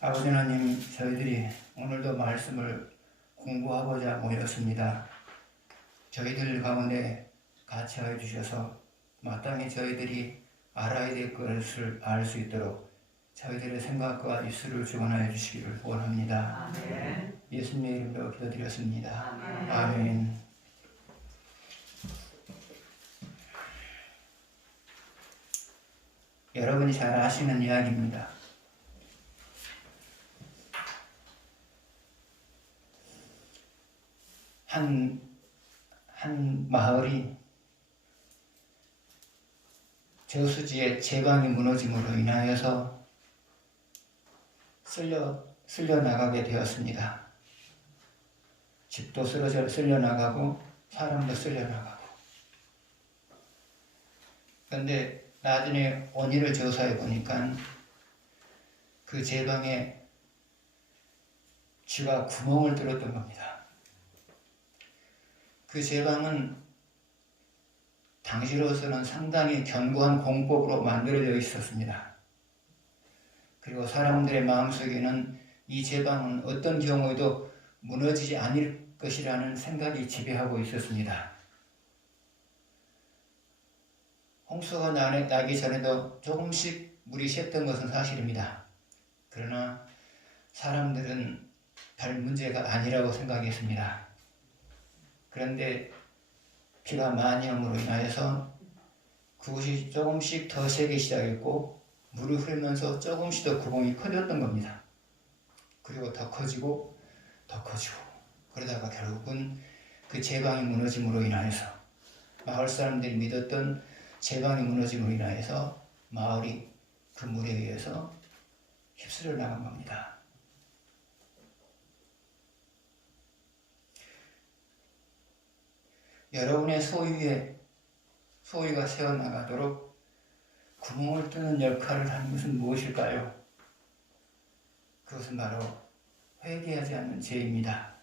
아버지 하나님, 저희들이 오늘도 말씀을 공부하고자 모였습니다. 저희들 가운데 같이 하여 주셔서 마땅히 저희들이 알아야 될 것을 알 수 있도록 저희들의 생각과 입술을 주관하여 주시기를 원합니다. 아멘. 예수님의 이름으로 기도드렸습니다. 아멘. 아멘. 여러분이 잘 아시는 이야기입니다. 한 마을이 저수지에 제방이 무너짐으로 인하여서 쓸려 나가게 되었습니다. 집도 쓸려 나가고 사람도 쓸려 나가고. 그런데 나중에 원인을 조사해 보니까 그 제방에 쥐가 구멍을 뚫었던 겁니다. 그 제방은 당시로서는 상당히 견고한 공법으로 만들어져 있었습니다. 그리고 사람들의 마음속에는 이 제방은 어떤 경우에도 무너지지 않을 것이라는 생각이 지배하고 있었습니다. 홍수가 나기 전에도 조금씩 물이 샜던 것은 사실입니다. 그러나 사람들은 별 문제가 아니라고 생각했습니다. 그런데 비가 많이 함으로 인하여서 그곳이 조금씩 더 새기 시작했고 물이 흐르면서 조금씩 더 구멍이 커졌던 겁니다. 그리고 더 커지고 더 커지고 그러다가 결국은 그 제방이 무너짐으로 인하여서 마을 사람들이 믿었던 제방이 무너짐으로 인하여서 마을이 그 물에 의해서 휩쓸려 나간 겁니다. 여러분의 소유가 새어나가도록 구멍을 뚫는 역할을 하는 것은 무엇일까요? 그것은 바로 회개하지 않는 죄입니다.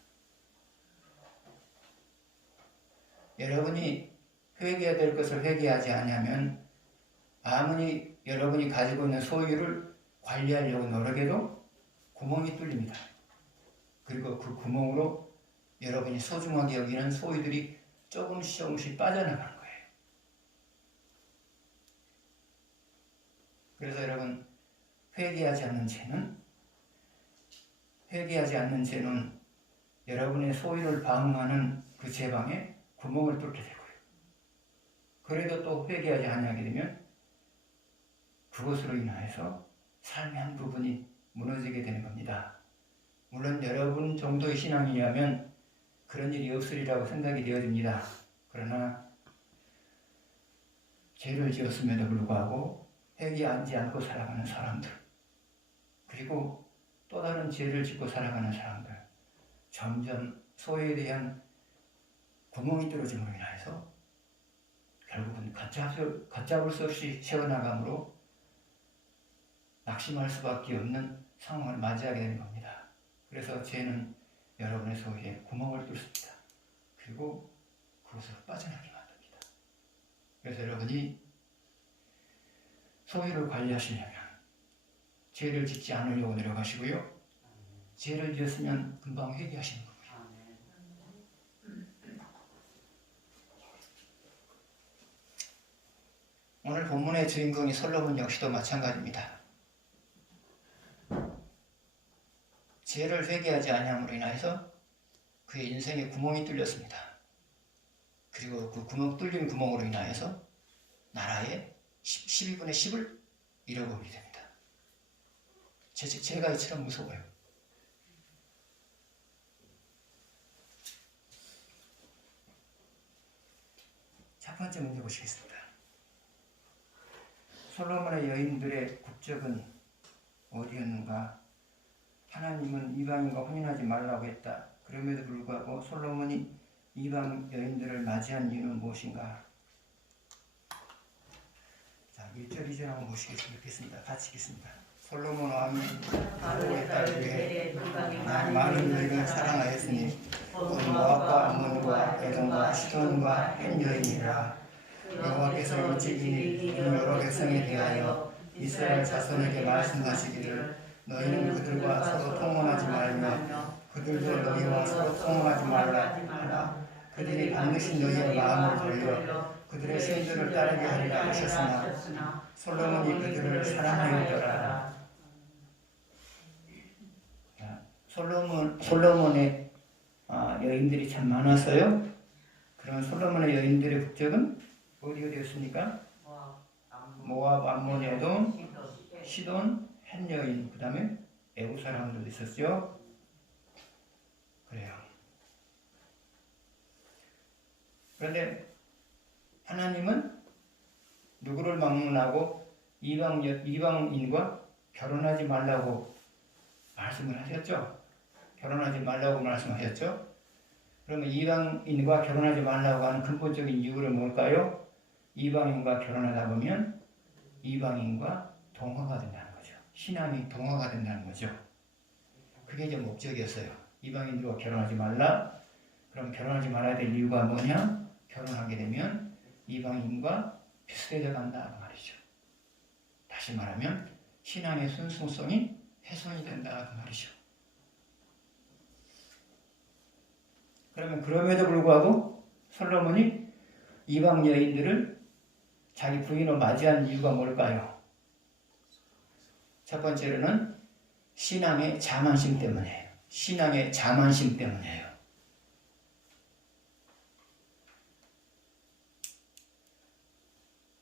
여러분이 회개해야 될 것을 회개하지 않으면 아무리 여러분이 가지고 있는 소유를 관리하려고 노력해도 구멍이 뚫립니다. 그리고 그 구멍으로 여러분이 소중하게 여기는 소유들이 조금씩 빠져나가는 거예요. 그래서 여러분, 회개하지 않는 죄는 여러분의 소유를 방어하는 그 제방에 구멍을 뚫게 되고요. 그래도 또 회개하지 않게 되면 그것으로 인하여서 삶의 한 부분이 무너지게 되는 겁니다. 물론 여러분 정도의 신앙이라면 그런 일이 없으리라고 생각이 되어집니다. 그러나 죄를 지었음에도 불구하고 회개하지 않고 살아가는 사람들, 그리고 또 다른 죄를 짓고 살아가는 사람들, 점점 소유에 대한 구멍이 뚫어짐으로 인해서 결국은 걷잡을 수 없이 새어나감으로 낙심할 수밖에 없는 상황을 맞이하게 되는 겁니다. 그래서 죄는 여러분의 소유에 구멍을 뚫습니다. 그리고 그것으로 빠져나가게 만듭니다. 그래서 여러분이 소유를 관리하시려면 죄를 짓지 않으려고 노력하시고요. 죄를 지었으면 금방 회개하시는 겁니다. 오늘 본문의 주인공이 솔로몬 역시도 마찬가지입니다. 죄를 회개하지 아니함으로 인하여서 그의 인생에 구멍이 뚫렸습니다. 그리고 그 뚫린 구멍으로 인하여서 나라의 12분의 10을 잃어버리게 됩니다. 제가 이처럼 무서워요. 첫 번째 문제 보시겠습니다. 솔로몬의 여인들의 국적은 어디였는가? 하나님은 이방인과 혼인하지 말라고 했다. 그럼에도 불구하고 솔로몬이 이방 여인들을 맞이한 이유는 무엇인가? 자, 1절 2절 한번 보시겠습니다. 같이 읽겠습니다. 솔로몬 왕이 바로의 딸을 위해 많은 여인을 사랑하였으니 곧 모압과 암몬과 에돔과 시돈과 헷 여인이라. 여호와께서 일찍이 여러 백성에 대하여 이스라엘 자손에게 말씀하시기를 너희는 그들과 서로 통혼하지 말며 그들도 너희와 서로 통혼하지 말라 하나 그들이 반드시 너희의 마음을 돌려 그들의 신들을 따르게 하리라 하셨으나 솔로몬이 그들을 사랑하였더라. 솔로몬의 여인들이 참 많았어요. 그런 솔로몬의 여인들의 국적은 어디가 되었습니까? 모압, 암몬, 에돔, 시돈, 헷 여인, 그 다음에 애국 사람들도 있었죠. 그래요. 그런데 하나님은 누구를 막론하고 이방인과 결혼하지 말라고 말씀을 하셨죠. 결혼하지 말라고 말씀하셨죠. 그러면 이방인과 결혼하지 말라고 하는 근본적인 이유는 뭘까요? 이방인과 결혼하다 보면 이방인과 동화가 된다는 거죠. 신앙이 동화가 된다는 거죠. 그게 이제 목적이었어요. 이방인들과 결혼하지 말라. 그럼 결혼하지 말아야 될 이유가 뭐냐? 결혼하게 되면 이방인과 비슷해져 간다 그 말이죠. 다시 말하면 신앙의 순수성이 훼손이 된다 그 말이죠. 그러면 그럼에도 불구하고 솔로몬이 이방 여인들을 자기 부인으로 맞이한 이유가 뭘까요? 첫 번째로는 신앙의 자만심 때문이에요. 신앙의 자만심 때문이에요.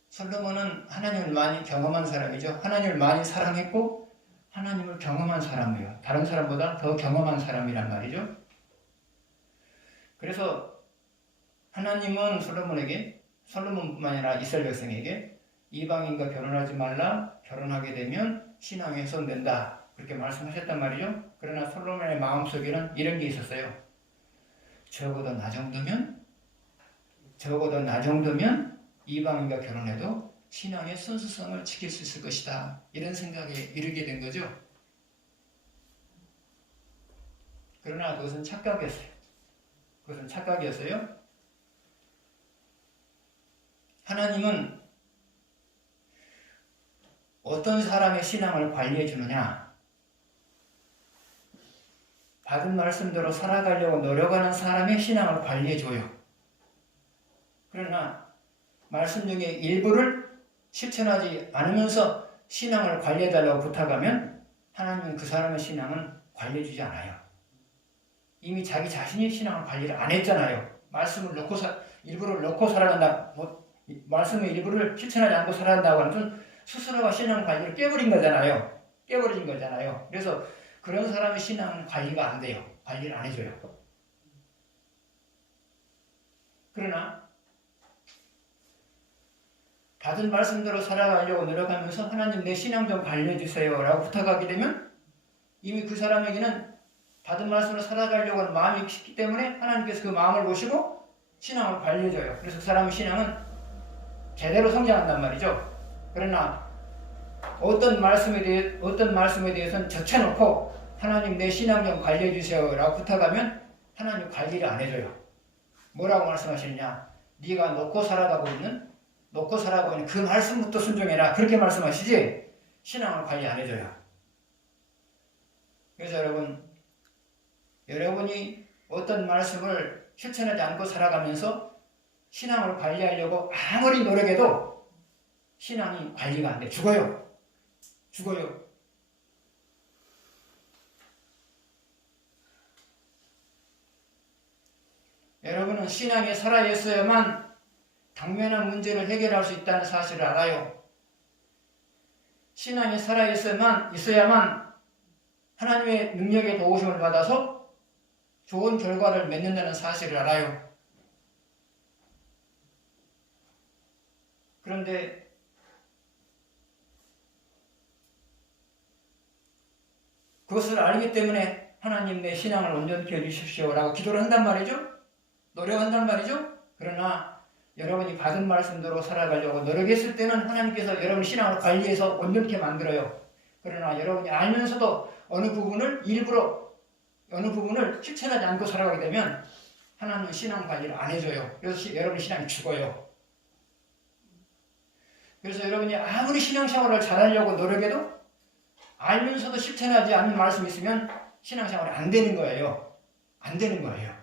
솔로몬은 하나님을 많이 경험한 사람이죠. 하나님을 많이 사랑했고 하나님을 경험한 사람이에요. 다른 사람보다 더 경험한 사람이란 말이죠. 그래서 하나님은 솔로몬뿐만 아니라 이스라엘 백성에게 이방인과 결혼하지 말라. 결혼하게 되면 신앙이 훼손된다. 그렇게 말씀하셨단 말이죠. 그러나 솔로몬의 마음속에는 이런 게 있었어요. 적어도 나 정도면 이방인과 결혼해도 신앙의 순수성을 지킬 수 있을 것이다. 이런 생각에 이르게 된 거죠. 그러나 그것은 착각이었어요. 하나님은 어떤 사람의 신앙을 관리해 주느냐? 받은 말씀대로 살아가려고 노력하는 사람의 신앙을 관리해 줘요. 그러나 말씀 중에 일부를 실천하지 않으면서 신앙을 관리해 달라고 부탁하면 하나님은 그 사람의 신앙은 관리해 주지 않아요. 이미 자기 자신이 신앙을 관리를 안 했잖아요. 말씀을 일부를 넣고 살아간다. 말씀의 일부를 실천하지 않고 살아간다고 하는 것은 스스로가 신앙 관리를 깨버린 거잖아요. 깨버린 거잖아요. 그래서 그런 사람의 신앙은 관리가 안 돼요. 관리를 안 해줘요. 그러나 받은 말씀대로 살아가려고 노력하면서 하나님 내 신앙 좀 관리해 주세요 라고 부탁하게 되면 이미 그 사람에게는 받은 말씀으로 살아가려고 하는 마음이 있기 때문에 하나님께서 그 마음을 보시고 신앙을 관리해줘요. 그래서 그 사람의 신앙은 제대로 성장한단 말이죠. 그러나 어떤 말씀에 대해서는 젖혀놓고 하나님 내 신앙 좀 관리해 주세요 라고 부탁하면 하나님 관리를 안 해줘요. 뭐라고 말씀하시느냐? 네가 놓고 살아가고 있는 그 말씀부터 순종해라. 그렇게 말씀하시지 신앙을 관리 안 해줘요. 그래서 여러분이 어떤 말씀을 실천하지 않고 살아가면서 신앙을 관리하려고 아무리 노력해도 신앙이 관리가 안 돼. 죽어요. 여러분은 신앙이 살아있어야만 당면한 문제를 해결할 수 있다는 사실을 알아요. 신앙이 살아있어야만 하나님의 능력의 도우심을 받아서 좋은 결과를 맺는다는 사실을 알아요. 그런데 그것을 알기 때문에 하나님 내 신앙을 온전케 해주십시오 라고 기도를 한단 말이죠. 노력한단 말이죠. 그러나 여러분이 받은 말씀대로 살아가려고 노력했을 때는 하나님께서 여러분 신앙을 관리해서 온전케 만들어요. 그러나 여러분이 알면서도 어느 부분을 실천하지 않고 살아가게 되면 하나님은 신앙 관리를 안 해줘요. 그래서 여러분 신앙이 죽어요. 그래서 여러분이 아무리 신앙생활을 잘하려고 노력해도 알면서도 실천하지 않는 말씀이 있으면 신앙생활이 안 되는 거예요. 안 되는 거예요.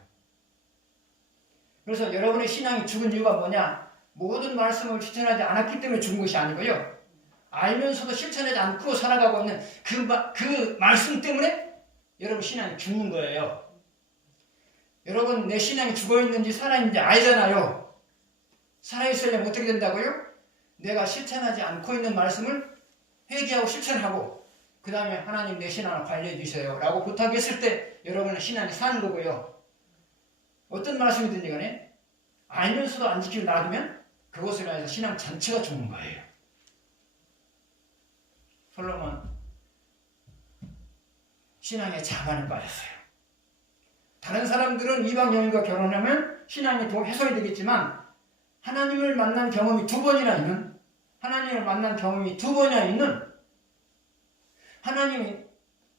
그래서 여러분의 신앙이 죽은 이유가 뭐냐? 모든 말씀을 실천하지 않았기 때문에 죽은 것이 아니고요. 알면서도 실천하지 않고 살아가고 있는 그 말씀 때문에 여러분 신앙이 죽는 거예요. 여러분 내 신앙이 죽어있는지 살아있는지 알잖아요. 살아있으려면 어떻게 된다고요? 내가 실천하지 않고 있는 말씀을 회개하고 실천하고 그 다음에 하나님 내 신앙을 관리해 주세요 라고 부탁했을 때 여러분의 신앙이 사는 거고요. 어떤 말씀이든지 간에 알면서도 안 지키고 놔두면 그것으로 인해서 신앙 전체가 죽는 거예요. 솔로몬 신앙의 자만에 빠졌어요. 다른 사람들은 이방 여인과 결혼하면 신앙이 더 훼손이 되겠지만 하나님을 만난 경험이 두 번이나 있는 하나님이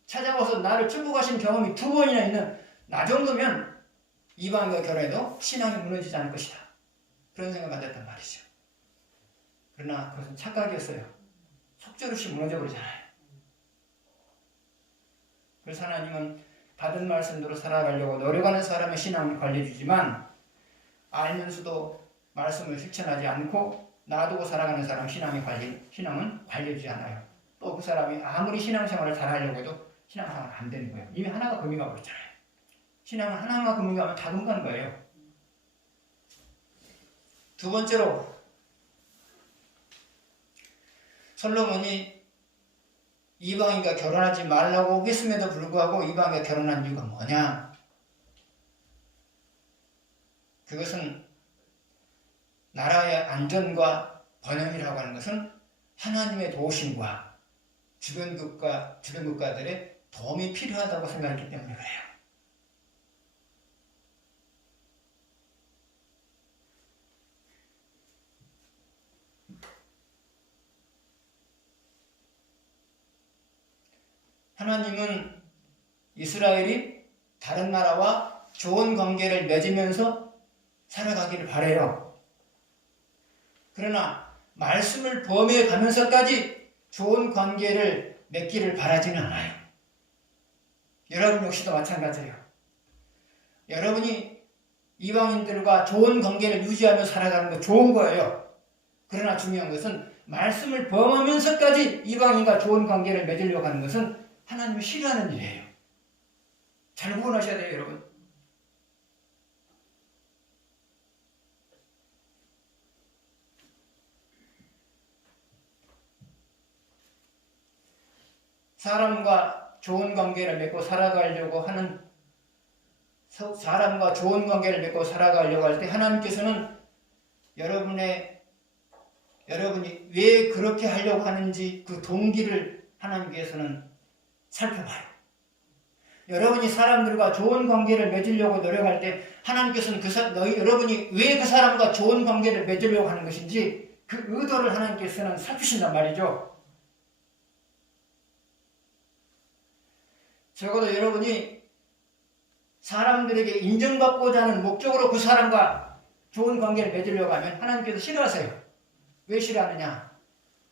찾아와서 나를 축복하신 경험이 두 번이나 있는 나 정도면 이방과 결혼해도 신앙이 무너지지 않을 것이다. 그런 생각을 가졌단 말이죠. 그러나 그것은 착각이었어요. 속절없이 무너져 버리잖아요. 그래서 하나님은 받은 말씀대로 살아가려고 노력하는 사람의 신앙을 관리해 주지만 알면서도 말씀을 실천하지 않고 놔두고 살아가는 사람 신앙은 관리해 주지 않아요. 또 그 사람이 아무리 신앙생활을 잘하려고 해도 신앙생활은 안 되는 거예요. 이미 하나가 금이가 버렸잖아요. 신앙은 하나가 금이가 하면 다 금가는 거예요. 두 번째로 솔로몬이 이방인과 결혼하지 말라고 했음에도 불구하고 이방인과 결혼한 이유가 뭐냐? 그것은 나라의 안전과 번영이라고 하는 것은 하나님의 도우심과 주변 국가들의 도움이 필요하다고 생각했기 때문에 그래요. 하나님은 이스라엘이 다른 나라와 좋은 관계를 맺으면서 살아가기를 바라요. 그러나 말씀을 범해 가면서까지 좋은 관계를 맺기를 바라지는 않아요. 여러분 역시도 마찬가지예요. 여러분이 이방인들과 좋은 관계를 유지하며 살아가는 거 좋은 거예요. 그러나 중요한 것은 말씀을 범하면서까지 이방인과 좋은 관계를 맺으려고 하는 것은 하나님이 싫어하는 일이에요. 잘 구분하셔야 돼요, 여러분. 사람과 좋은 관계를 맺고 살아가려고 할 때 하나님께서는 여러분이 왜 그렇게 하려고 하는지 그 동기를 하나님께서는 살펴봐요. 여러분이 사람들과 좋은 관계를 맺으려고 노력할 때 하나님께서는 여러분이 왜 그 사람과 좋은 관계를 맺으려고 하는 것인지 그 의도를 하나님께서는 살피신단 말이죠. 적어도 여러분이 사람들에게 인정받고자 하는 목적으로 그 사람과 좋은 관계를 맺으려고 하면 하나님께서 싫어하세요. 왜 싫어하느냐?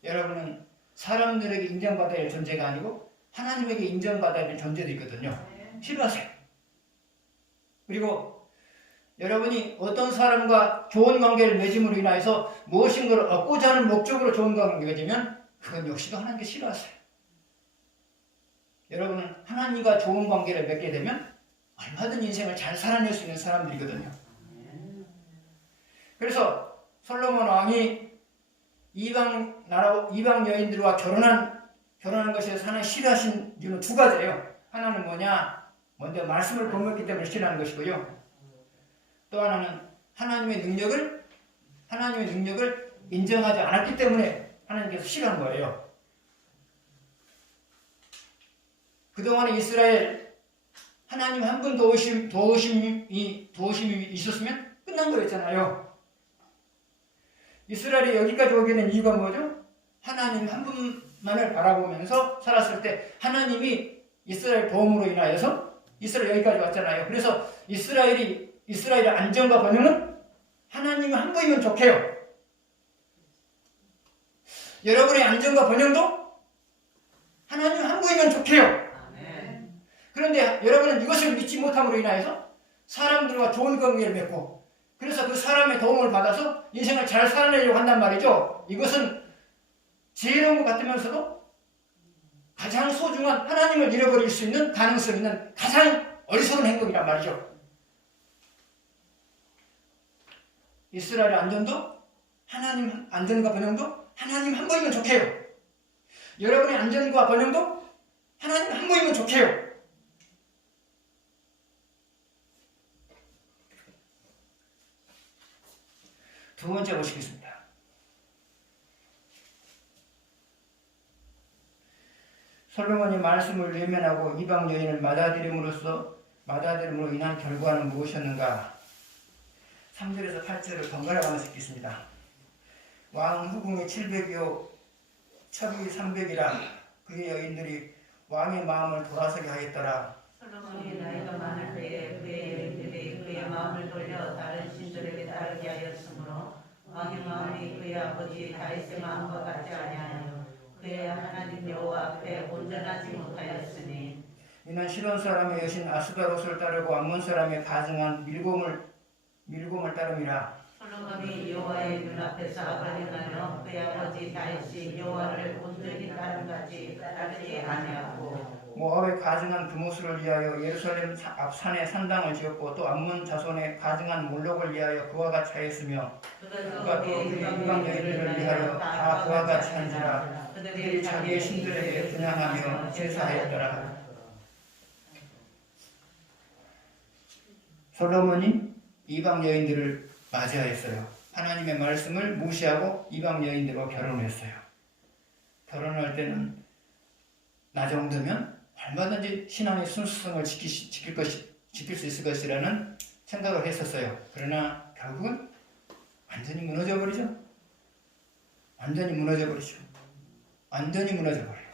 여러분은 사람들에게 인정받아야 할 존재가 아니고 하나님에게 인정받아야 할 존재도 있거든요. 싫어하세요. 그리고 여러분이 어떤 사람과 좋은 관계를 맺음으로 인하여서 무엇인가를 얻고자 하는 목적으로 좋은 관계를 맺으면 그건 역시도 하나님께 싫어하세요. 여러분은 하나님과 좋은 관계를 맺게 되면 얼마든 인생을 잘 살아낼 수 있는 사람들이거든요. 그래서 솔로몬 왕이 이방 여인들과 결혼한 것에 하나님 싫어하신 이유는 두 가지예요. 하나는 뭐냐? 먼저 말씀을 범했기 때문에 싫어하는 것이고요. 또 하나는 하나님의 능력을 인정하지 않았기 때문에 하나님께서 싫어한 거예요. 그동안에 이스라엘 하나님 한 분 도우심이 있었으면 끝난 거였잖아요. 이스라엘이 여기까지 오게 된 이유가 뭐죠? 하나님 한 분만을 바라보면서 살았을 때 하나님이 이스라엘 도움으로 인하여서 이스라엘 여기까지 왔잖아요. 그래서 이스라엘의 안정과 번영은 하나님 한 분이면 좋게요. 여러분의 안정과 번영도 하나님 한 분이면 좋게요. 아멘. 그런데 여러분은 이것을 믿지 못함으로 인하여서 사람들과 좋은 관계를 맺고 그래서 그 사람의 도움을 받아서 인생을 잘 살아내려고 한단 말이죠. 이것은 지혜로운 것 같으면서도 가장 소중한 하나님을 잃어버릴 수 있는 가능성 있는 가장 어리석은 행동이란 말이죠. 이스라엘의 안전도 하나님 안전과 번영도 하나님 한 분이면 좋게요. 여러분의 안전과 번영도 하나님 한 분이면 좋게요. 두 번째 보시겠습니다. 솔로몬이 말씀을 외면하고 이방 여인을 맞아들임으로 인한 결과는 무엇이었는가? 3절에서 8절을 번갈아 가면서 읽겠습니다. 왕 후궁이 700이요 첩이 300이라 그의 여인들이 왕의 마음을 돌아서게 하였더라. 솔로몬이 나이가 많을 때에 그의 여인들이 그의 마음을 돌려 다른 신들에게 따르게 하였으므로 왕의 마음이 그의 아버지 다윗의 마음과 같지 아니하여 그의 하나님 여호와 앞에 온전하지 못하였으니 이는 시돈 사람의 여신 아스다롯을 따르고 암몬 사람의 가증한 밀곰을 따름이라. 솔로몬이 여호와의 눈앞에서 악을 그의 아버지 다윗이 여호와를 온전히 따름같이 따르지 아니하고 모압의 가증한 그모스를 위하여 예루살렘 앞 산에 산당을 지었고 또 암몬 자손의 가증한 몰록을 위하여 그와 같이 하였으며 그가 또 그의 이방 여인들을 위하여 다 그와 같이 한지라. 그들이 자기의 신들에게 분향하며 제사하였더라. 솔로몬이 이방 여인들을 맞이하였어요. 하나님의 말씀을 무시하고 이방 여인들과 결혼했어요. 결혼할 때는 나 정도면 얼마든지 신앙의 순수성을 지킬 수 있을 것이라는 생각을 했었어요. 그러나 결국은 완전히 무너져 버리죠. 완전히 무너져 버려요.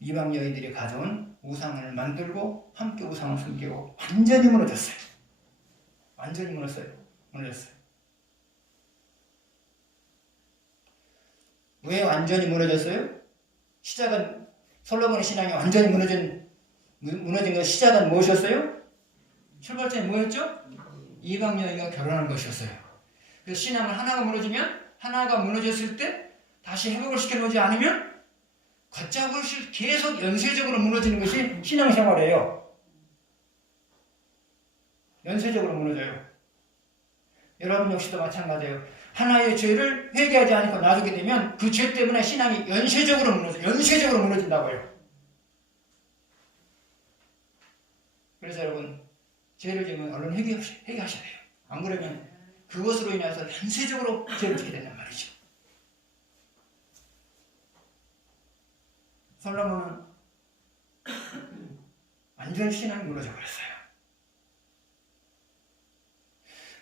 이방 여인들이 가져온 우상을 만들고 함께 우상을 섬기고 완전히 무너졌어요. 왜 완전히 무너졌어요? 시작은 솔로몬의 신앙이 완전히 무너진 그 시작은 무엇이었어요? 출발점이 뭐였죠? 이방 여인과 결혼한 것이었어요. 그래서 신앙을 하나가 무너졌을 때 다시 회복을 시켜놓지 않으면 걷잡없이 계속 연쇄적으로 무너지는 것이 신앙생활이에요. 연쇄적으로 무너져요. 여러분 역시도 마찬가지예요. 하나의 죄를 회개하지 않고 놔두게 되면 그 죄 때문에 신앙이 연쇄적으로 무너진다고요. 그래서 여러분 죄를 지으면 얼른 회개하셔야 돼요. 안 그러면 그것으로 인해서 연쇄적으로 죄를 짓게 된단 말이죠. 솔로몬은 완전 신앙이 무너져 버렸어요.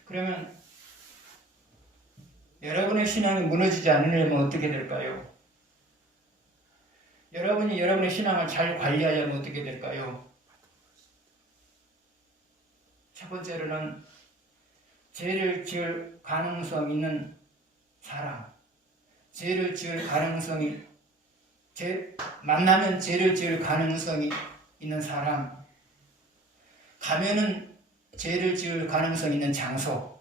그러면 여러분의 신앙이 무너지지 않으려면 어떻게 될까요? 여러분이 여러분의 신앙을 잘 관리하려면 어떻게 될까요? 첫 번째로는 죄를 지을 가능성 있는 사람, 만나면 죄를 지을 가능성이 있는 사람, 가면은 죄를 지을 가능성 있는 장소,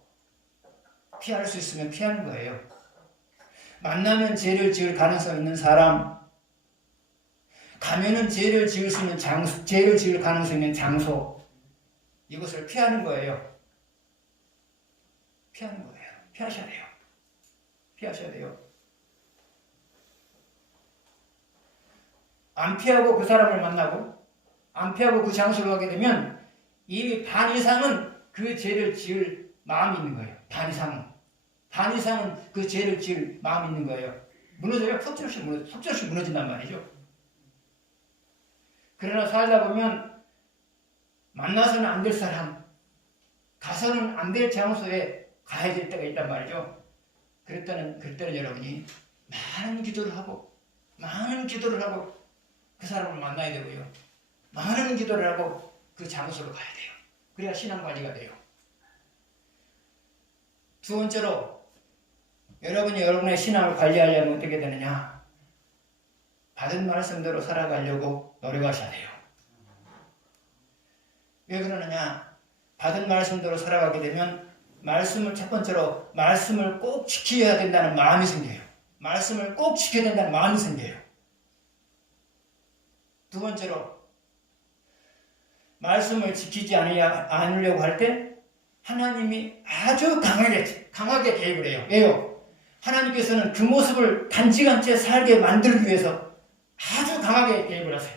피할 수 있으면 피하는 거예요. 만나면 죄를 지을 가능성 있는 사람, 가면은 죄를 지을 가능성 있는 장소, 이것을 피하는 거예요. 피하셔야 돼요. 안 피하고 그 사람을 만나고 안 피하고 그 장소로 가게 되면 이미 반 이상은 그 죄를 지을 마음이 있는 거예요. 반 이상은 그 죄를 지을 마음이 있는 거예요. 무너져요. 속절없이 무너진단 말이죠. 그러나 살다 보면 만나서는 안 될 사람, 가서는 안 될 장소에 가야 될 때가 있단 말이죠. 그럴 때는 여러분이 많은 기도를 하고 그 사람을 만나야 되고요. 많은 기도를 하고 그 장소로 가야 돼요. 그래야 신앙 관리가 돼요. 두 번째로 여러분이 여러분의 신앙을 관리하려면 어떻게 되느냐? 받은 말씀대로 살아가려고 노력하셔야 돼요. 왜 그러느냐? 받은 말씀대로 살아가게 되면 말씀을 첫 번째로 말씀을 꼭 지켜야 된다는 마음이 생겨요. 말씀을 꼭 지켜야 된다는 마음이 생겨요. 두 번째로 말씀을 지키지 않으려고 할 때 하나님이 아주 강하게 개입을 해요. 왜요? 하나님께서는 그 모습을 간직한 채 살게 만들기 위해서 아주 강하게 개입을 하세요.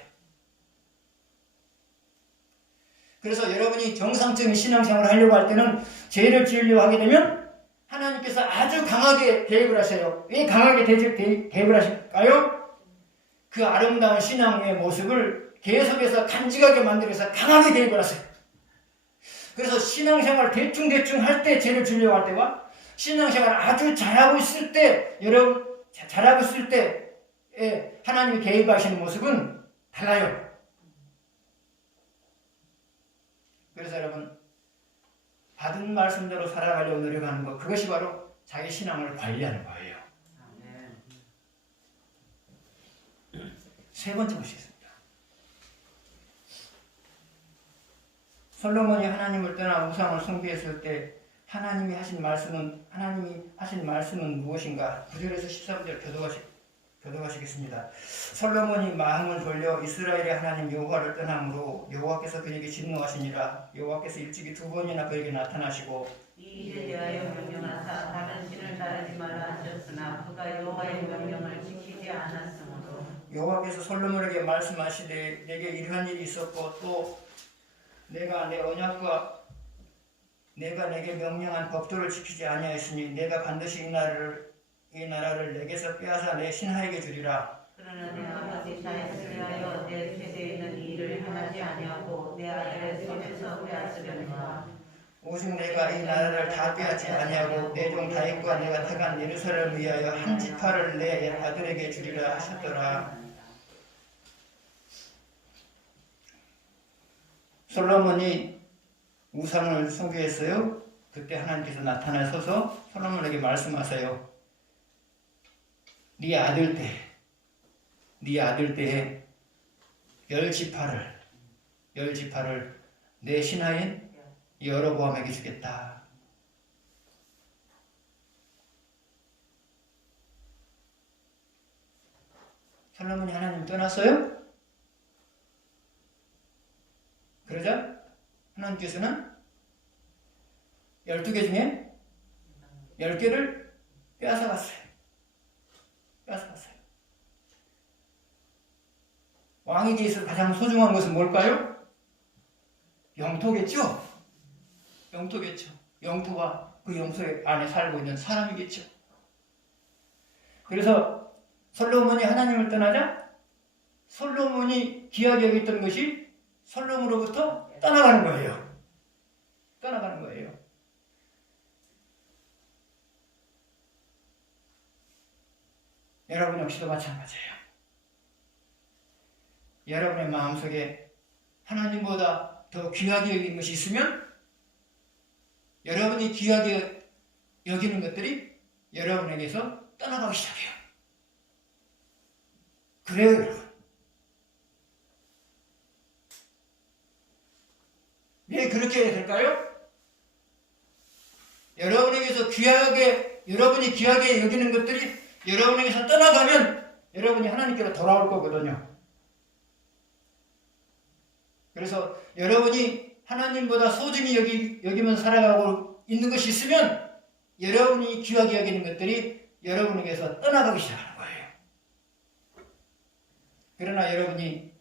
그래서 여러분이 정상적인 신앙생활을 하려고 할 때는 죄를 지으려고 하게 되면 하나님께서 아주 강하게 개입을 하세요. 왜 강하게 개입을 하실까요? 그 아름다운 신앙의 모습을 계속해서 간직하게 만들어서 강하게 개입을 하세요. 그래서 신앙생활 대충 할 때 죄를 지으려고 할 때와 신앙생활 아주 잘하고 있을 때, 여러분 잘하고 있을 때 하나님이 개입하시는 모습은 달라요. 그래서 여러분 받은 말씀대로 살아가려고 노력하는 것, 그것이 바로 자기 신앙을 관리하는 거예요. 세 번째 보시겠습니다. 솔로몬이 하나님을 떠나 우상을 숭배했을 때 하나님이 하신 말씀은 무엇인가? 9절에서 13절 교도하시겠습니다. 솔로몬이 마음을 돌려 이스라엘의 하나님 여호와를 떠남으로 여호와께서 그에게 진노하시니라. 여호와께서 일찍이 2번이나 그에게 나타나시고 이 일에 대하여 명령하사 다른 신을 따르지 말라 하셨으나 그가 여호와의 명령을 지키지 않았으므로 여호와께서 솔로몬에게 말씀하시되 내게 이러한 일이 있었고 또 내가 내 언약과 내가 내게 명령한 법도를 지키지 아니하였으니 내가 반드시 이 나라를 내게서 빼앗아 내 신하에게 주리라. 그러나 내 아버지 다윗을 위하여 내 세대에 있는 이 일을 행하지 아니하고 내 아들의 손에서 빼앗으려니와 오직 내가 이 나라를 다 빼앗지 아니하고 내 종 다윗과 내가 택한 예루살렘을 위하여 한 지파를 내 아들에게 주리라 하셨더라. 솔로몬이 우상을 숭배했어요. 그때 하나님께서 나타나셔서 솔로몬에게 말씀하세요. 네 아들 때에 10지파를 내 신하인 여로보암에게 주겠다. 솔로몬이 하나님 떠났어요? 그러자 하나님께서는 12개 중에 10개를 빼앗아갔어요. 왕에게 있어 가장 소중한 것은 뭘까요? 영토겠죠? 영토와 그 영토 안에 살고 있는 사람이겠죠. 그래서 솔로몬이 하나님을 떠나자 솔로몬이 귀하게 여겼던 것이 솔로몬으로부터 떠나가는 거예요. 여러분 역시도 마찬가지예요. 여러분의 마음속에 하나님보다 더 귀하게 여기는 것이 있으면 여러분이 귀하게 여기는 것들이 여러분에게서 떠나가기 시작해요. 그래요, 여러분. 왜 그렇게 해야 될까요? 여러분이 귀하게 여기는 것들이 여러분에게서 떠나가면 여러분이 하나님께로 돌아올 거거든요. 그래서 여러분이 하나님보다 소중히 여기면서 살아가고 있는 것이 있으면 여러분이 귀하게 여기는 것들이 여러분에게서 떠나가기 시작하는 거예요. 그러나 여러분이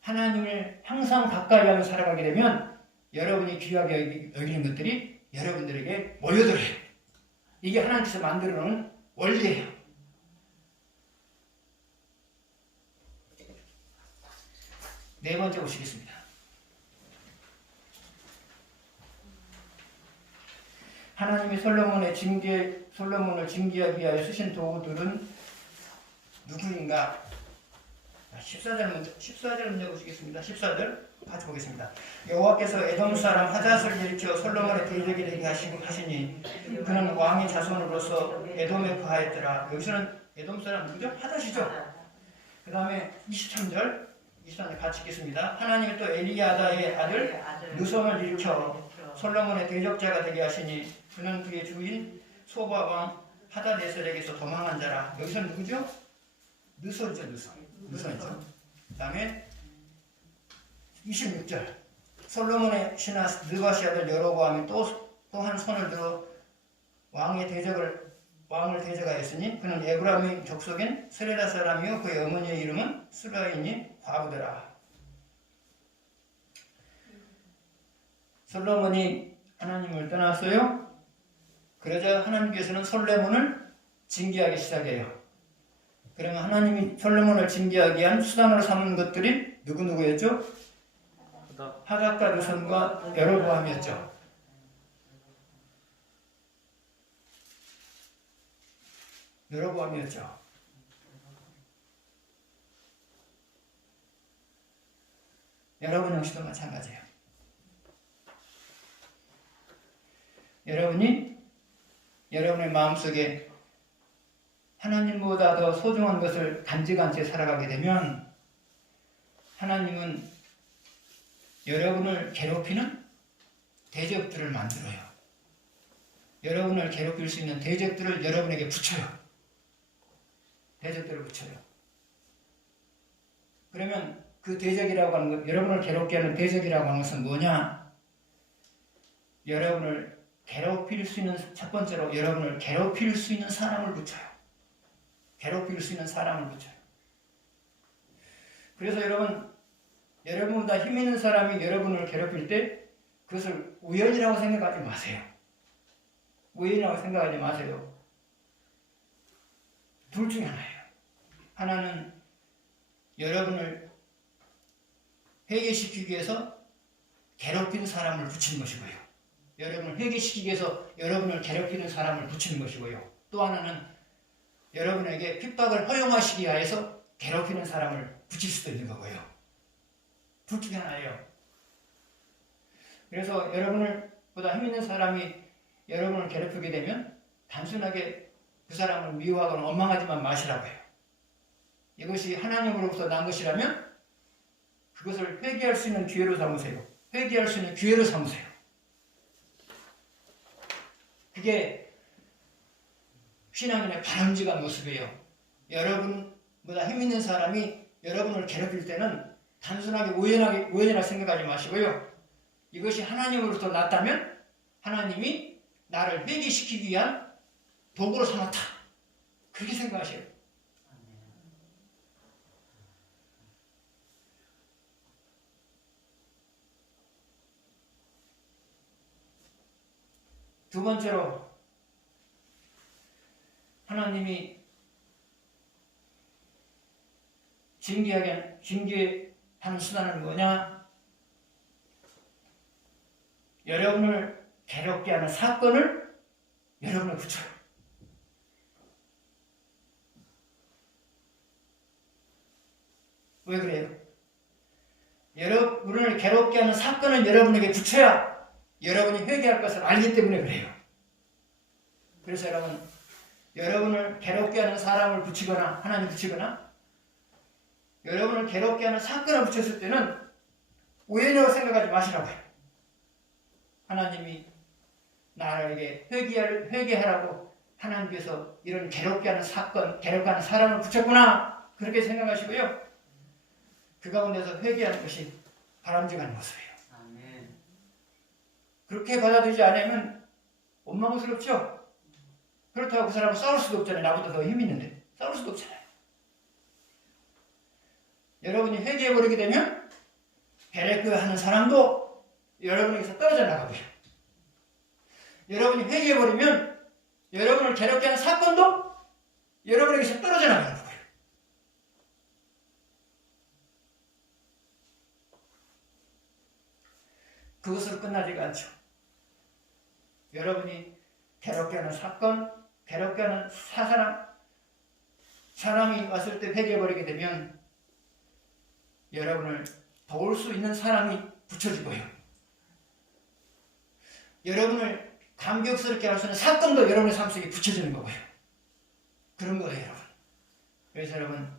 하나님을 항상 가까이 하며 살아가게 되면 여러분이 귀하게 여기는 것들이 여러분들에게 모여들어요. 이게 하나님께서 만들어 놓은 원리예요. 네 번째 보시겠습니다. 하나님이 솔로몬을 징계하기 위하여 쓰신 도구들은 누구인가? 14절 먼저 보시겠습니다. 14절 같이 보겠습니다. 여호와께서 에돔 사람 하닷을 일으켜 솔로몬의 대적이 되게 하시니 그는 왕의 자손으로서 에돔에 거하였더라. 여기서는 에돔 사람 누구죠? 하닷이죠. 그 다음에 23절 같이 읽겠습니다. 하나님이 또 엘리야다의 아들 느손을 일으켜 솔로몬의 대적자가 되게 하시니 그는 그의 주인 소바 왕 하다데셀에게서 도망한 자라. 여기서 누구죠? 느손이죠. 느손이죠. 그 다음에 26절 솔로몬의 신하 느바시 아들 여로보암이 또한 손을 들어 왕을 대적하였으니 그는 에브라임 족속인 스레라 사람이요 그의 어머니의 이름은 스라이니 과부더라. 솔로몬이 하나님을 떠났어요. 그러자 하나님께서는 솔로몬을 징계하기 시작해요. 그러면 하나님이 솔로몬을 징계하기 위한 수단으로 삼은 것들이 누구였죠? 하닥과 느손과 여로보암이었죠. 여러분 역시도 마찬가지예요. 여러분이 여러분의 마음속에 하나님보다 더 소중한 것을 간직한 채 살아가게 되면 하나님은 여러분을 괴롭히는 대적들을 만들어요. 여러분을 괴롭힐 수 있는 대적들을 여러분에게 붙여요. 대적들을 붙여요. 그러면 그 대적이라고 하는 것, 여러분을 괴롭게 하는 대적이라고 하는 것은 뭐냐? 여러분을 괴롭힐 수 있는, 첫 번째로 여러분을 괴롭힐 수 있는 사람을 붙여요. 괴롭힐 수 있는 사람을 붙여요. 그래서 여러분보다 힘 있는 사람이 여러분을 괴롭힐 때 그것을 우연이라고 생각하지 마세요. 우연이라고 생각하지 마세요. 둘 중에 하나예요. 하나는 여러분을 회개시키기 위해서 괴롭히는 사람을 붙이는 것이고요. 여러분을 회개시키기 위해서 여러분을 괴롭히는 사람을 붙이는 것이고요. 또 하나는 여러분에게 핍박을 허용하시기 위해서 괴롭히는 사람을 붙일 수도 있는 거고요. 둘 중에 하나예요. 그래서 여러분보다 힘 있는 사람이 여러분을 괴롭히게 되면 단순하게 그 사람을 미워하거나 원망하지만 마시라고 해요. 이것이 하나님으로부터 난 것이라면 그것을 회개할 수 있는 기회로 삼으세요. 회개할 수 있는 기회로 삼으세요. 그게 신앙인의 바람직한 모습이에요. 여러분보다 힘 있는 사람이 여러분을 괴롭힐 때는 단순하게 우연이라 생각하지 마시고요. 이것이 하나님으로부터 났다면 하나님이 나를 회개시키기 위한 도구로 삼았다. 그렇게 생각하세요. 두 번째로 하나님이 징계하는 수단은 뭐냐? 여러분을 괴롭게 하는 사건을 여러분을 붙여요. 왜 그래요? 여러분을 괴롭게 하는 사건을 여러분에게 붙여야 여러분이 회개할 것을 알기 때문에 그래요. 그래서 여러분을 괴롭게 하는 사람을 붙이거나 하나님 붙이거나 여러분을 괴롭게 하는 사건을 붙였을 때는 우연이라고 생각하지 마시라고 해요. 하나님이 나에게 회개하라고 하나님께서 이런 괴롭게 하는 사건, 괴롭게 하는 사람을 붙였구나 그렇게 생각하시고요. 그 가운데서 회개하는 것이 바람직한 모습이에요. 아멘. 그렇게 받아들이지 않으면 원망스럽죠? 그렇다고 그 사람은 싸울 수도 없잖아요. 나보다 더 힘 있는데 싸울 수도 없잖아요. 여러분이 회개해버리게 되면 괴롭혀하는 사람도 여러분에게서 떨어져 나가고요. 여러분이 회개해버리면 여러분을 괴롭게 하는 사건도 여러분에게서 떨어져 나가는 거예요. 그것으로 끝나지가 않죠. 여러분이 괴롭게 하는 사건, 괴롭게 하는 사람이 왔을 때 회개해버리게 되면 여러분을 도울 수 있는 사람이 붙여지고요. 여러분을 감격스럽게 할 수 있는 사건도 여러분의 삶 속에 붙여지는 거고요. 그런 거예요, 여러분. 그래서 여러분,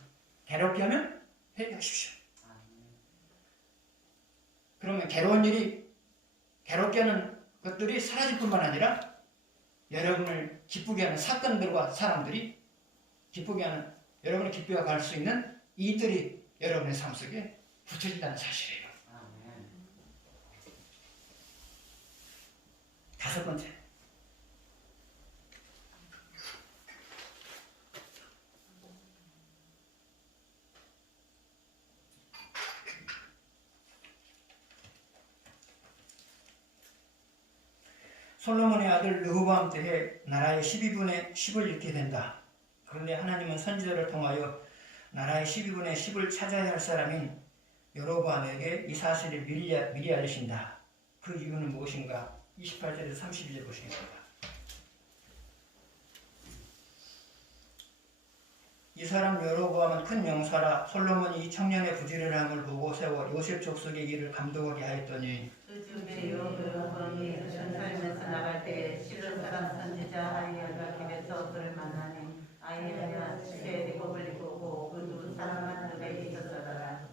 괴롭게 하면 회개하십시오. 그러면 괴롭게 하는 것들이 사라질 뿐만 아니라 여러분을 기쁘게 하는 사건들과 사람들이 여러분의 기쁘게 갈 수 있는 이들이 여러분의 삶 속에 붙여진다는 사실이에요. 다섯 번째, 솔로몬의 아들 르호보암 때에 나라의 12분의 10을 잃게 된다. 그런데 하나님은 선지자를 통하여 나라의 12분의 10을 찾아야 할 사람인 여로보암에게 이 사실을 미리 알리신다. 그 이유는 무엇인가? 28절에서 32절 보시겠습니다. 이 사람 여로보암은 큰 용사라. 솔로몬이 이 청년의 부지런함을 보고 세워 요셉 족속의 일을 감독하게 하였더니 그 즈음에 여로보암이 예루살렘에서 나갈 때 시므 사람 선지자 아히야가 길에서 그를 만나니 아히야가 새 백업을 입고 그 두 사람만 늪에 있었더라.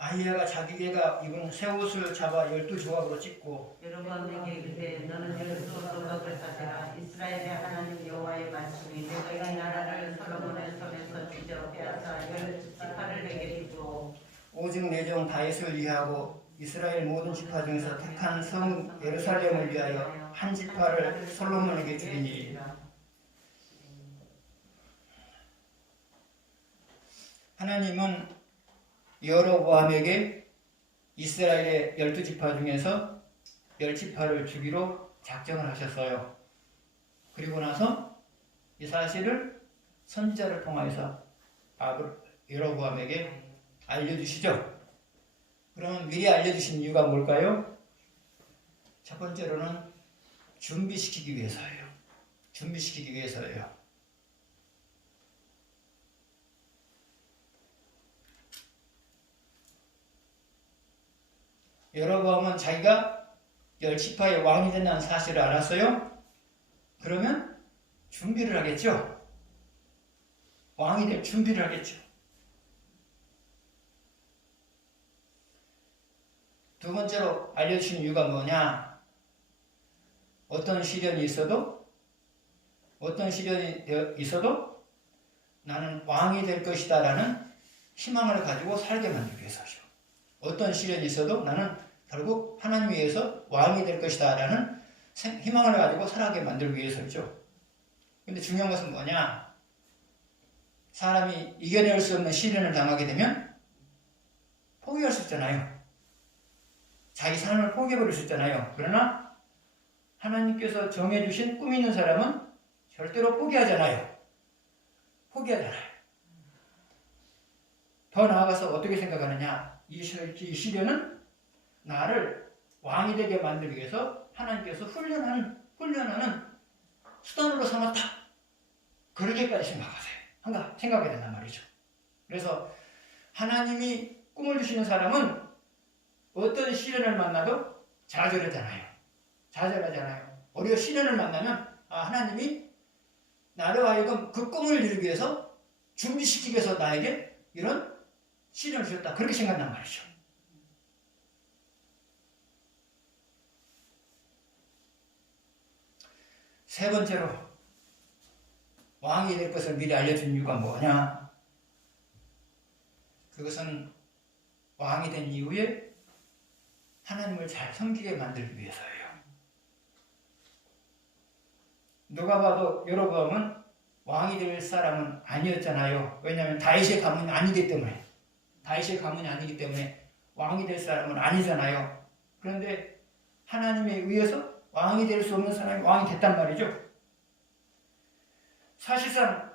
아히야가 자기가 입은 새 옷을 잡아 12조각으로 찢고 여로보암에게 이르되 너는 12조각을 가져라. 이스라엘의 하나님 여호와의 말씀이 내가 이 나라를 솔로몬의 손에서 쥐어 빼앗아 10지파를 내게 주고 오직 내 종 다윗을 위하고 이스라엘 모든 지파 중에서 택한 성 예루살렘을 위하여 한 지파를 솔로몬에게 주리니. 하나님은 여로보암에게 이스라엘의 12지파 중에서 10지파를 주기로 작정을 하셨어요. 그리고 나서 이 사실을 선지자를 통해서 여로보암에게 알려주시죠. 그러면 미리 알려주신 이유가 뭘까요? 첫 번째로는 준비시키기 위해서예요. 준비시키기 위해서예요. 여로보암은 자기가 10지파의 왕이 된다는 사실을 알았어요. 그러면 준비를 하겠죠. 왕이 될 준비를 하겠죠. 두 번째로 알려주신 이유가 뭐냐? 어떤 시련이 있어도 나는 왕이 될 것이다 라는 희망을 가지고 살게 만들기 위해서죠. 어떤 시련이 있어도 나는 결국 하나님 위해서 왕이 될 것이다 라는 희망을 가지고 살아가게 만들기 위해서죠. 근데 중요한 것은 뭐냐? 사람이 이겨낼 수 없는 시련을 당하게 되면 포기할 수 있잖아요. 자기 삶을 포기해버릴 수 있잖아요. 그러나 하나님께서 정해주신 꿈 있는 사람은 절대로 포기하잖아요. 더 나아가서 어떻게 생각하느냐? 이 시련은 나를 왕이 되게 만들기 위해서 하나님께서 훈련하는 수단으로 삼았다. 그렇게까지 생각하게 된단 말이죠. 그래서 하나님이 꿈을 주시는 사람은 어떤 시련을 만나도 좌절하잖아요. 시련을 만나면 하나님이 나로 하여금 그 꿈을 이루기 위해서 준비시키기 위해서 나에게 이런 시련을 주셨다. 그렇게 생각한단 말이죠. 세 번째로 왕이 될 것을 미리 알려준 이유가 뭐냐? 그것은 왕이 된 이후에 하나님을 잘 섬기게 만들기 위해서예요. 누가 봐도 여로보암은 왕이 될 사람은 아니었잖아요. 왜냐하면 다윗의 가문이 아니기 때문에 왕이 될 사람은 아니잖아요. 그런데 하나님에 의해서 왕이 될 수 없는 사람이 왕이 됐단 말이죠. 사실상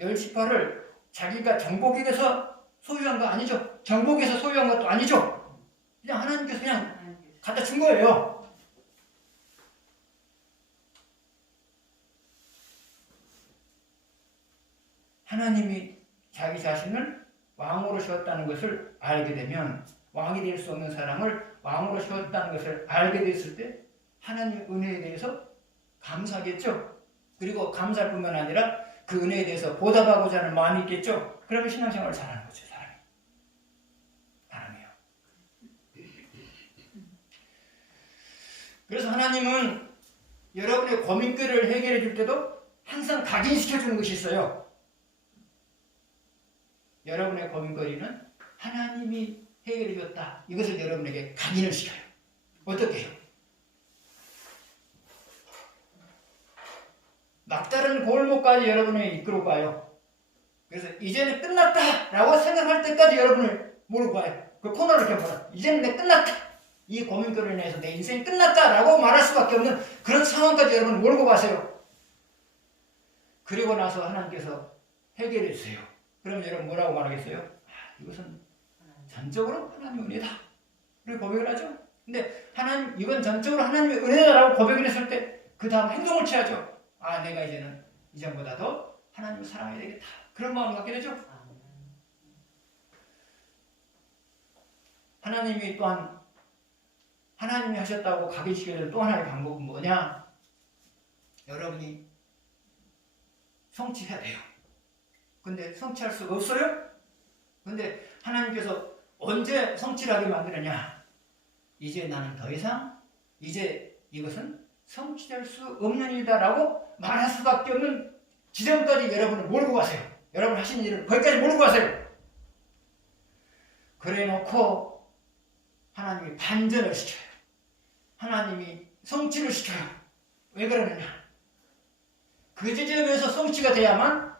10지파를 자기가 정복에서 소유한 거 아니죠. 정복에서 소유한 것도 아니죠. 그냥 하나님께서 그냥 갖다 준 거예요. 하나님이 자기 자신을 왕으로 세웠다는 것을 알게 되면, 왕이 될 수 없는 사람을 왕으로 세웠다는 것을 알게 됐을 때 하나님의 은혜에 대해서 감사하겠죠. 그리고 감사할 뿐만 아니라 그 은혜에 대해서 보답하고자 하는 마음이 있겠죠? 그러면 신앙생활을 잘하는 거죠, 사람이. 사람이요. 그래서 하나님은 여러분의 고민거리를 해결해 줄 때도 항상 각인시켜주는 것이 있어요. 여러분의 고민거리는 하나님이 해결해 줬다. 이것을 여러분에게 각인을 시켜요. 어떻게 해요? 막다른 골목까지 여러분을 이끌어 가요. 그래서 이제는 끝났다라고 생각할 때까지 여러분을 몰고 가요. 그 코너를 이렇게 보라. 이제는 내 끝났다. 이 고민거리로 인해서 내 인생이 끝났다라고 말할 수밖에 없는 그런 상황까지 여러분을 몰고 가세요. 그리고 나서 하나님께서 해결해 주세요. 그럼 여러분 뭐라고 말하겠어요? 이것은 전적으로 하나님의 은혜다. 그리고 고백을 하죠. 근데 하나님, 이건 전적으로 하나님의 은혜다라고 고백을 했을 때 그 다음 행동을 취하죠. 내가 이제는 이전보다 더 하나님을 사랑해야 되겠다. 그런 마음을 갖게 되죠. 하나님이 또한 하나님이 하셨다고 각인시켜야 될 또 하나의 방법은 뭐냐? 여러분이 성취해야 돼요. 근데 성취할 수가 없어요? 근데 하나님께서 언제 성취를 하게 만드느냐? 이제 나는 더 이상 이제 이것은 성취될 수 없는 일이다라고 말할 수밖에 없는 지점까지 여러분을 몰고 가세요. 여러분 하신 일을 거기까지 몰고 가세요. 그래 놓고 하나님이 반전을 시켜요. 하나님이 성취를 시켜요. 왜 그러느냐? 그 지점에서 성취가 돼야만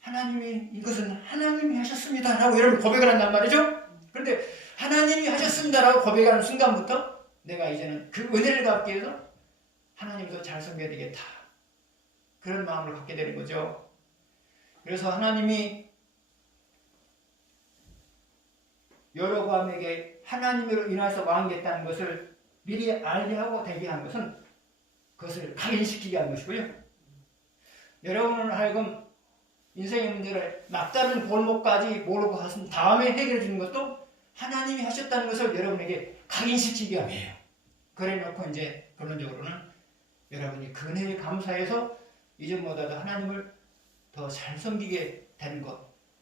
하나님이 이것은 하나님이 하셨습니다 라고 여러분 고백을 한단 말이죠. 그런데 하나님이 하셨습니다 라고 고백하는 순간부터 내가 이제는 그 은혜를 갖기 위해서 하나님을 더 잘 섬겨야 되겠다. 그런 마음을 갖게 되는 거죠. 그래서 하나님이 여로보암에게 하나님으로 인해서 왕이 됐다는 것을 미리 알게 하고 되게 한 것은 그것을 각인시키게 한 것이고요. 여러분을 하여금 인생의 문제를 막다른 골목까지 몰고 가신 다음에 해결해 주는 것도 하나님이 하셨다는 것을 여러분에게 각인시키기 위함이에요. 그래 놓고 이제 결론적으로는 여러분이 그 은혜에 감사해서 이전보다도 하나님을 더 잘 섬기게 되는 것,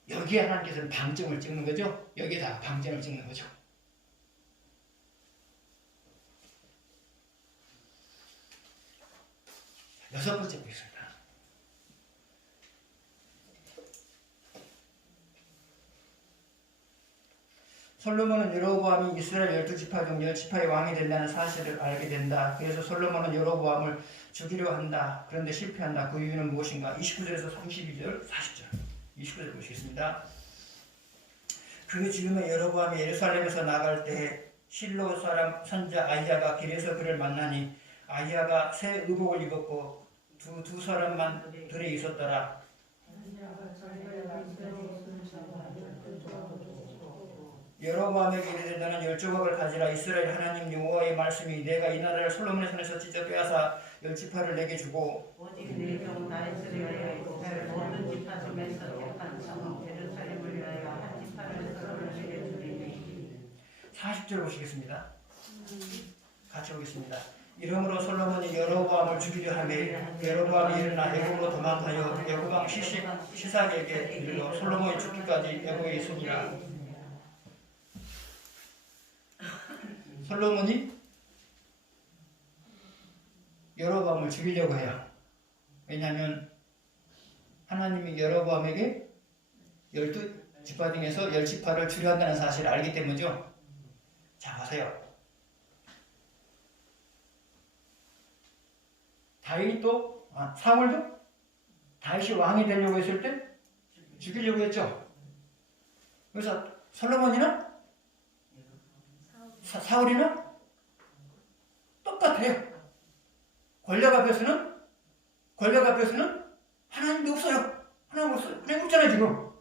여기에 하나님께서는 방점을 찍는 거죠. 여기에다 방점을 찍는 거죠. 여섯 번째 보겠습니다. 솔로몬은 여로보암이 이스라엘 12지파 중 10지파의 왕이 된다는 사실을 알게 된다. 그래서 솔로몬은 여로보암을 죽이려 한다. 그런데 실패한다. 그 이유는 무엇인가? 29절에서 32절, 40절. 29절 보시겠습니다. 그 즈음에 여로보암이 예루살렘에서 나갈 때 실로 사람 선자 아히야가 길에서 그를 만나니 아히야가 새 의복을 입었고 두 사람만 들에 있었더라. 여로보암에게 이르되 너는 10조각을 가지라. 이스라엘 하나님 여호와의 말씀이 내가 이 나라를 솔로몬의 손에서 찢어 빼앗아 10지파를 내게 주고 오직 내 종 다윗을 위하여 이스라엘 모든 지파 중에서 택한 성 예루살렘을 위하여 한 지파를 솔로몬에게 주리니. 40절 보시겠습니다. 같이 보겠습니다. 이러므로 솔로몬이 여로보암을 죽이려 하매 여로보암이 일어나 애굽으로 도망하여 애굽 왕 시삭에게 이르러 솔로몬이 죽기까지 애굽에 있으니라. 솔로몬이 여로보암을 죽이려고 해요. 왜냐하면 하나님이 여로보암에게 12지파 중에서 10지파를 주려 한다는 사실을 알기 때문이죠. 자, 보세요. 다윗도, 사울도 다윗이 왕이 되려고 했을 때 죽이려고 했죠. 그래서 솔로몬이나 사울이나 똑같아요. 권력 앞에서는 하나님도 없어요. 하나님 없어요. 하나님 없잖아요, 지금.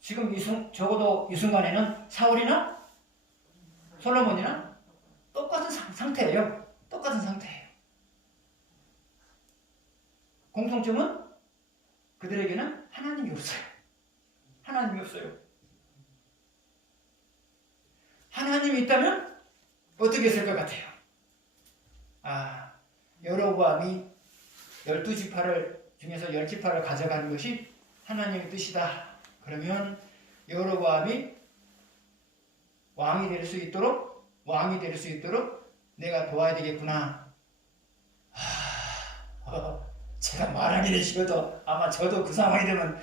지금 적어도 이 순간에는 사울이나 솔로몬이나 똑같은 상태예요. 똑같은 상태예요. 공통점은 그들에게는 하나님이 없어요. 하나님이 없어요. 하나님이 있다면 어떻게 했을 것 같아요? 여로보암이 12지파를 중에서 10지파를 가져가는 것이 하나님의 뜻이다. 그러면 여로보암이 왕이 될 수 있도록 내가 도와야 되겠구나. 제가 말하기는 싫어도 아마 저도 그 상황이 되면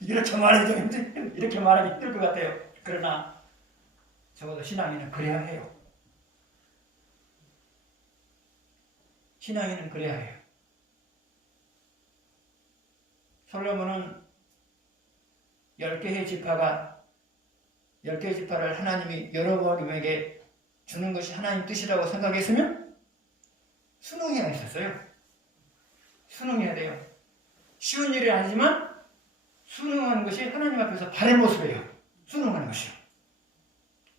이렇게 말하기 힘들 것 같아요. 그러나 적어도 신앙인은 그래야 해요. 신앙인은 그래야 해요. 솔로몬은 10개의 지파를 하나님이 여로보암에게 주는 것이 하나님 뜻이라고 생각했으면 순응해야 했었어요. 순응해야 돼요. 쉬운 일이 아니지만 순응하는 것이 하나님 앞에서 바른 모습이에요. 순응하는 것이요.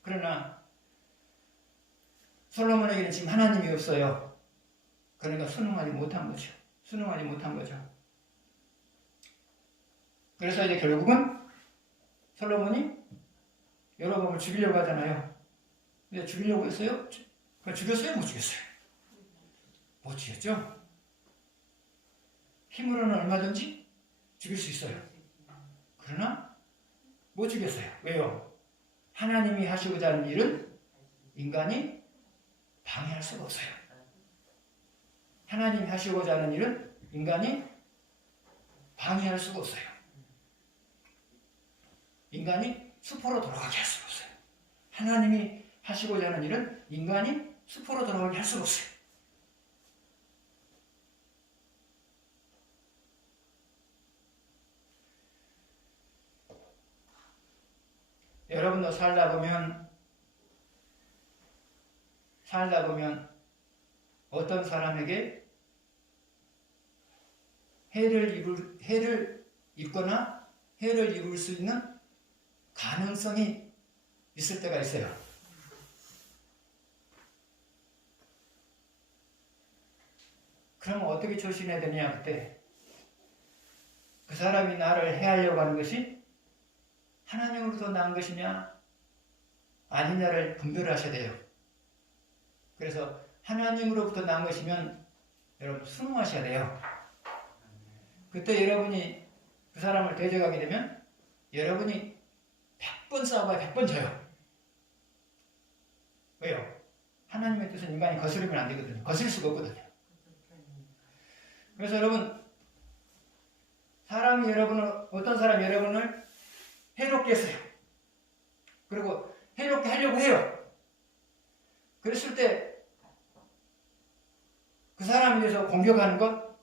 그러나 솔로몬에게는 지금 하나님이 없어요. 그러니까 순응하지 못한 거죠. 그래서 이제 결국은 솔로몬이 여로보암을 죽이려고 하잖아요. 근데 죽이려고 했어요? 죽였어요? 못 죽였어요? 못 죽였죠? 힘으로는 얼마든지 죽일 수 있어요. 그러나 못 죽였어요. 왜요? 하나님이 하시고자 하는 일은 인간이 방해할 수가 없어요. 하나님이 하시고자 하는 일은 인간이 방해할 수가 없어요. 인간이 수포로 돌아가게 할 수가 없어요. 하나님이 하시고자 하는 일은 인간이 수포로 돌아가게 할 수가 없어요. 여러분도 살다 보면 어떤 사람에게 해를 입거나 해를 입을 수 있는 가능성이 있을 때가 있어요. 그럼 어떻게 조심해야 되냐? 그때 그 사람이 나를 해하려고 하는 것이 하나님으로부터 난 것이냐 아니냐를 분별하셔야 돼요. 그래서 하나님으로부터 난 것이면 여러분 순응하셔야 돼요. 그때 여러분이 그 사람을 대적하게 되면 여러분이 100번 싸워봐야 100번 져요. 왜요? 하나님의 뜻은 인간이 거스르면 안 되거든요. 거스를 수가 없거든요. 그래서 여러분, 어떤 사람이 여러분을 해롭게 했어요. 그리고 해롭게 하려고 해요. 그랬을 때 그 사람에 대해서 공격하는 것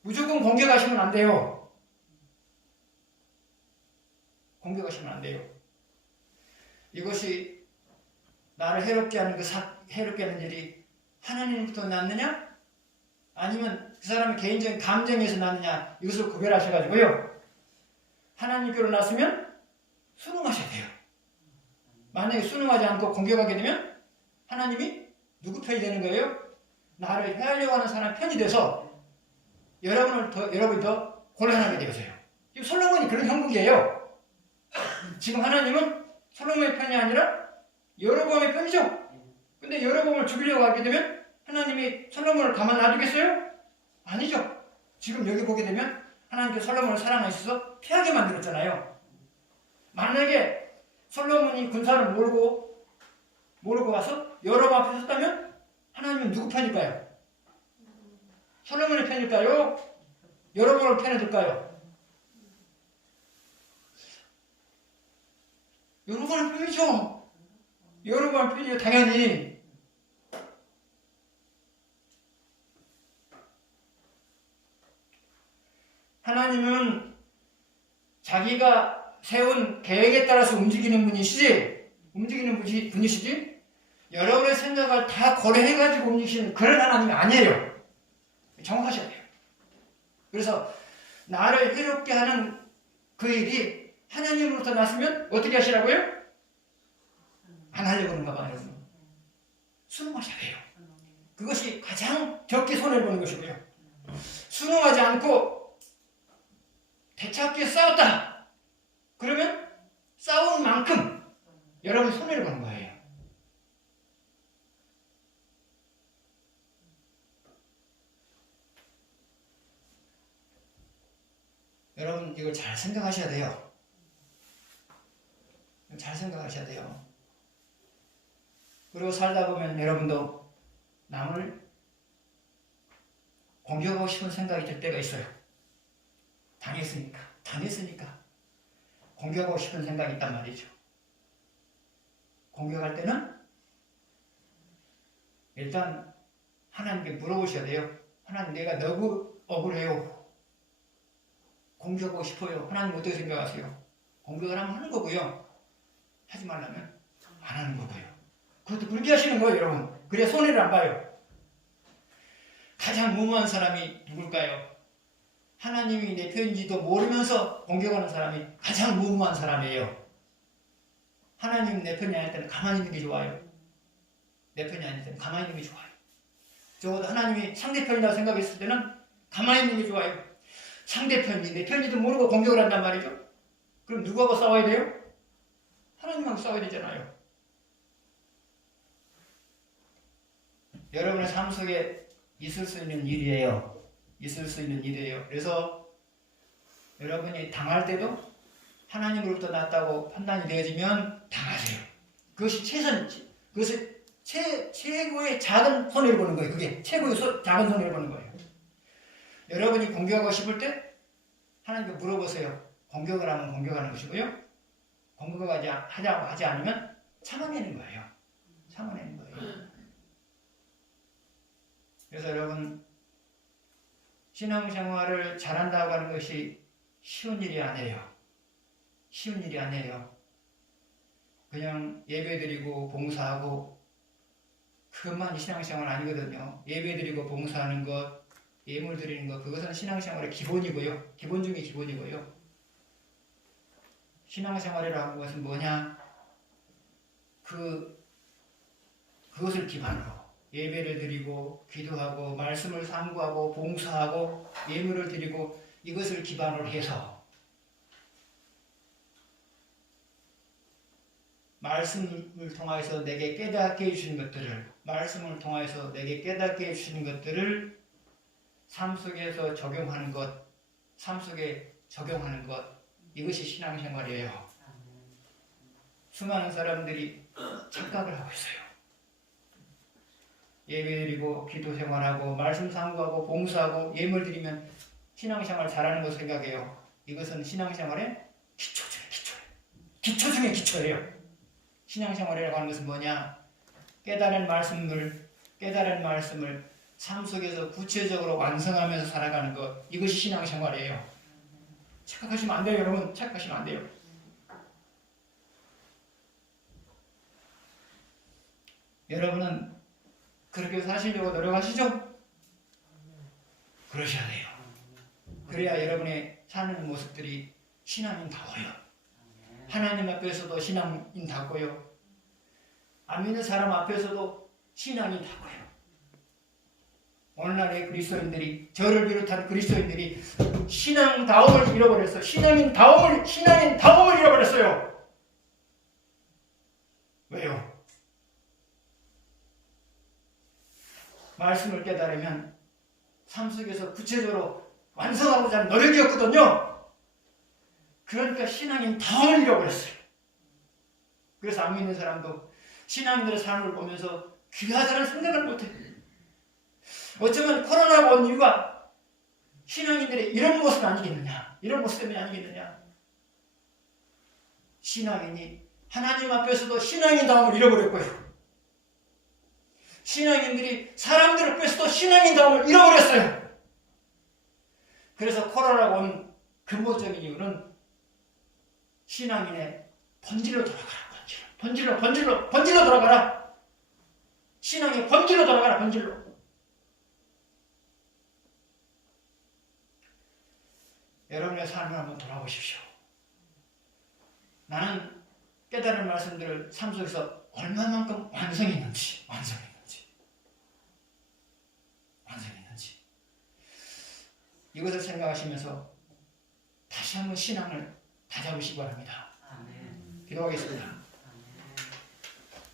무조건 공격하시면 안 돼요. 공격하시면 안 돼요. 이것이 나를 해롭게 하는 해롭게 하는 일이 하나님부터 났느냐? 아니면 그 사람의 개인적인 감정에서 났느냐? 이것을 구별하셔가지고요. 하나님께로 났으면 순응하셔야 돼요. 만약에 순응하지 않고 공격하게 되면 하나님이 누구 편이 되는 거예요? 나를 해하려고 하는 사람 편이 돼서 여러분이 더 곤란하게 되어서요. 지금 솔로몬이 그런 형국이에요. 지금 하나님은 솔로몬의 편이 아니라 여로보암의 편이죠. 근데 여로보암을 죽이려고 하게 되면 하나님이 솔로몬을 가만 놔두겠어요? 아니죠. 지금 여기 보게 되면 하나님께 솔로몬을 사랑하셔서 피하게 만들었잖아요. 만약에 솔로몬이 군사를 몰고 와서 여로보암 앞에 섰다면 하나님은 누구 편일까요? 솔로몬의 편일까요? 여로보암을 편에 둘까요? 여로보암 편이죠. 여로보암 편이요, 당연히. 하나님은 자기가 세운 계획에 따라서 움직이는 분이시지 여러분의 생각을 다 고려해가지고 움직이시는 그런 하나님이 아니에요. 정확하셔야 돼요. 그래서 나를 해롭게 하는 그 일이 하나님으로부터 났으면 어떻게 하시라고요? 안 하려고 하는가 봐요. 순응하셔야 돼요. 그것이 가장 적게 손해보는 것이고요. 순응하지 않고 대차게 싸웠다. 그러면 싸운 만큼 여러분이 손해를 보는 거예요. 여러분 이걸 잘 생각하셔야 돼요. 잘 생각하셔야 돼요. 그리고 살다 보면 여러분도 남을 공격하고 싶은 생각이 들 때가 있어요. 당했으니까 공격하고 싶은 생각이 있단 말이죠. 공격할 때는 일단 하나님께 물어보셔야 돼요. 하나님, 내가 너무 억울해요. 공격하고 싶어요. 하나님 어떻게 생각하세요? 공격을 하면 하는 거고요. 하지 말라면 안 하는 거고요. 그것도 불기하시는 거예요, 여러분. 그래야 손해를 안 봐요. 가장 무모한 사람이 누굴까요? 하나님이 내 편인지도 모르면서 공격하는 사람이 가장 무모한 사람이에요. 하나님 내 편이 아닐 때는 가만히 있는 게 좋아요. 내 편이 아닐 때는 가만히 있는 게 좋아요. 적어도 하나님이 상대편이라고 생각했을 때는 가만히 있는 게 좋아요. 상대편이 내 편인지도 모르고 공격을 한단 말이죠. 그럼 누구하고 싸워야 돼요? 하나님하고 싸워야 되잖아요. 여러분의 삶 속에 있을 수 있는 일이에요. 그래서 여러분이 당할 때도 하나님으로부터 났다고 판단이 되어지면 당하세요. 그것이 최고의 작은 손해를 보는 거예요. 그게 최고의 작은 손해를 보는 거예요. 여러분이 공격하고 싶을 때 하나님께 물어보세요. 공격을 하면 공격하는 것이고요. 공격을 하자고 하지 않으면 참아내는 거예요. 그래서 여러분, 신앙생활을 잘한다고 하는 것이 쉬운 일이 아니에요. 그냥 예배드리고 봉사하고 그것만이 신앙생활 아니거든요. 예배드리고 봉사하는 것, 예물 드리는 것, 그것은 신앙생활의 기본이고요. 기본 중에 기본이고요. 신앙생활이라고 하는 것은 뭐냐? 그것을 기반으로 예배를 드리고 기도하고 말씀을 상고하고 봉사하고 예물을 드리고 이것을 기반으로 해서 말씀을 통해서 내게 깨닫게 해주시는 것들을 삶 속에서 적용하는 것, 이것이 신앙생활이에요. 수많은 사람들이 착각을 하고 있어요. 예배드리고 기도생활하고 말씀 상고하고 봉사하고 예물 드리면 신앙생활 잘하는 것을 생각해요. 이것은 신앙생활의 기초 중에 기초예요. 신앙생활이라고 하는 것은 뭐냐? 깨달은 말씀을 삶 속에서 구체적으로 완성하면서 살아가는 것, 이것이 신앙생활이에요. 착각하시면 안 돼요, 여러분. 착각하시면 안 돼요. 여러분은 그렇게 사시려고 노력하시죠? 그러셔야 돼요. 그래야 여러분의 사는 모습들이 신앙인다워요. 하나님 앞에서도 신앙인답고요. 안 믿는 사람 앞에서도 신앙인답고요. 오늘날의 그리스도인들이, 저를 비롯한 그리스도인들이 신앙다움을 잃어버렸어요. 신앙인다움을 잃어버렸어요. 왜요? 말씀을 깨달으면 삶 속에서 구체적으로 완성하고자 하는 노력이었거든요. 그러니까 신앙인다움을 잃어버렸어요. 그래서 안 믿는 사람도 신앙인들의 삶을 보면서 귀하다는 생각을 못해요. 어쩌면 코로나가 온 이유가 신앙인들의 이런 모습 아니겠느냐, 이런 모습 때문에 아니겠느냐. 신앙인이 하나님 앞에서도 신앙인다움을 잃어버렸고요. 신앙인들이 사람들 앞에서도 신앙인다움을 잃어버렸어요. 그래서 코로나가 온 근본적인 이유는 신앙인의 본질로 돌아가라. 본질로 돌아가라. 신앙의 본질로 돌아가라. 본질로. 여러분의 삶을 한번 돌아보십시오. 나는 깨달은 말씀들을 삶 속에서 얼마만큼 완성했는지 이것을 생각하시면서 다시 한번 신앙을 다잡으시기 바랍니다. 기도하겠습니다.